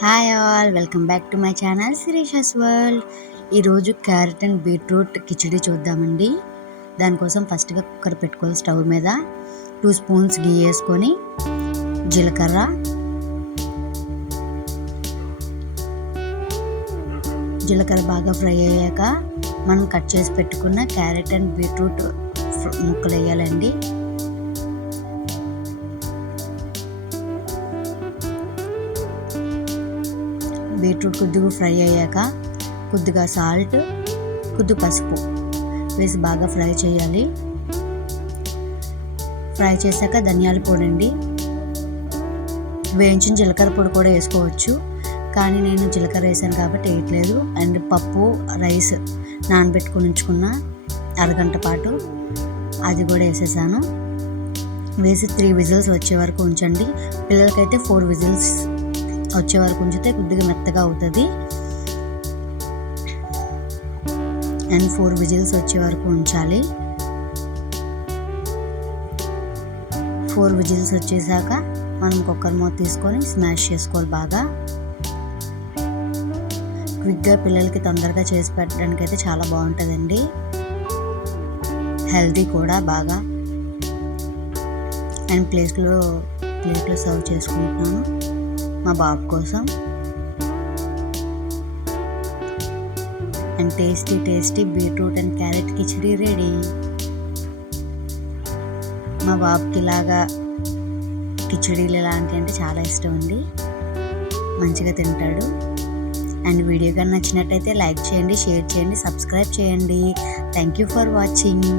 Hi all, welcome back to my channel Sirisha's world. ఈరోజు carrot and beetroot khichdi చూద్దామండి. దానికోసం ఫస్ట్గా కుక్కర్ పెట్టుకోవాలి. స్టవ్ మీద 2 స్పూన్స్ గీ వేసుకొని జీలకర్ర, బాగా ఫ్రై అయ్యాక మనం కట్ చేసి పెట్టుకున్న క్యారెట్ అండ్ బీట్రూట్ ముక్కలు వేయాలండి. బీట్రూట్ కొద్దిగా ఫ్రై అయ్యాక కొద్దిగా సాల్ట్, కొద్దిగా పసుపు వేసి బాగా ఫ్రై చేయాలి. ఫ్రై చేశాక ధనియాల పొడి అండి, వేయించిన జీలకర్ర పొడి కూడా వేసుకోవచ్చు, కానీ నేను జీలకర్ర వేసాను కాబట్టి వేయట్లేదు. అండ్ పప్పు, రైస్ నానబెట్టుకుని ఉంచుకున్న అరగంట పాటు అది కూడా వేసేసాను. వేసి 3 విజిల్స్ వచ్చే వరకు ఉంచండి. పిల్లలకైతే 4 విజిల్స్ వచ్చే వరకు ఉంచితే కొద్దిగా మెత్తగా అవుతుంది. అండ్ 4 విజిల్స్ వచ్చే వరకు ఉంచాలి. 4 విజిల్స్ వచ్చేసాక మనం కుక్కర్ మూత తీసుకొని స్మాష్ చేసుకోవాలి బాగా. క్విక్గా పిల్లలకి తొందరగా చేసి పెట్టడానికి అయితే చాలా బాగుంటుందండి, హెల్తీ కూడా బాగా. అండ్ ప్లేట్లో సర్వ్ చేసుకుంటున్నాను మా బాబు కోసం. And tasty beetroot and carrot khichdi ready. మా బాబుకి ఇలాగా కిచిడీలు ఇలాంటివి అంటే చాలా ఇష్టం అండి, మంచిగా తింటాడు. అండ్ వీడియో కానీ నచ్చినట్టయితే లైక్ చేయండి, షేర్ చేయండి, సబ్స్క్రైబ్ చేయండి. Thank you for watching.